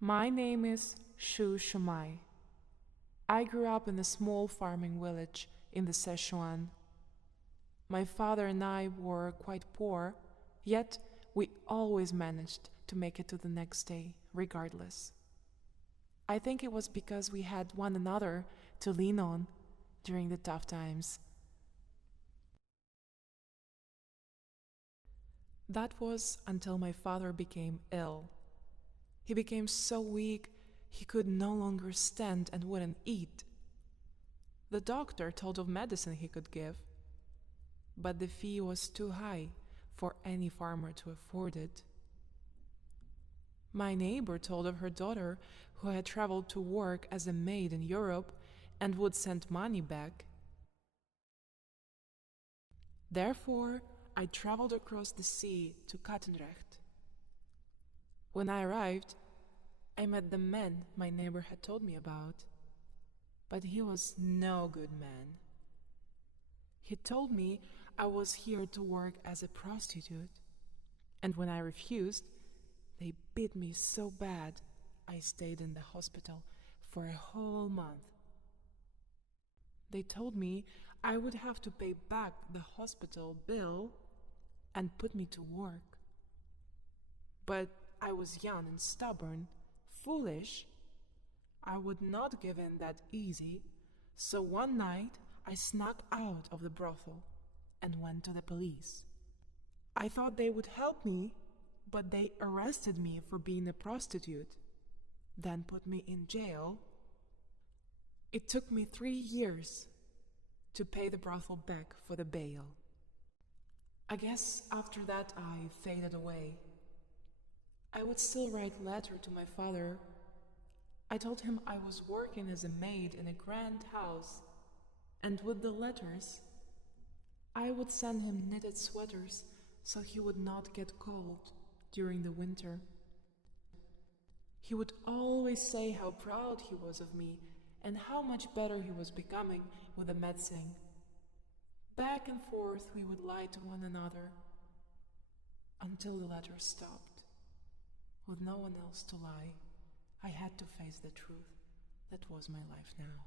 My name is Shu Shumai. I grew up in a small farming village in the Sichuan. My father and I were quite poor, yet we always managed to make it to the next day, regardless. I think it was because we had one another to lean on during the tough times. That was until my father became ill. He became so weak he could no longer stand and wouldn't eat. The doctor told of medicine he could give, but the fee was too high for any farmer to afford it. My neighbor told of her daughter who had traveled to work as a maid in Europe and would send money back. Therefore, I traveled across the sea to Kattenrecht. When I arrived, I met the man my neighbor had told me about, but he was no good man. He told me I was here to work as a prostitute, and when I refused, they beat me so bad I stayed in the hospital for a whole month. They told me I would have to pay back the hospital bill and put me to work. But I was young and stubborn, foolish. I would not give in that easy, so one night I snuck out of the brothel and went to the police. I thought they would help me, but they arrested me for being a prostitute, then put me in jail. It took me 3 years to pay the brothel back for the bail. I guess after that I faded away. I would still write letters to my father. I told him I was working as a maid in a grand house, and with the letters, I would send him knitted sweaters so he would not get cold during the winter. He would always say how proud he was of me and how much better he was becoming with the medicine. Back and forth we would lie to one another until the letters stopped. With no one else to lie, I had to face the truth. That was my life now.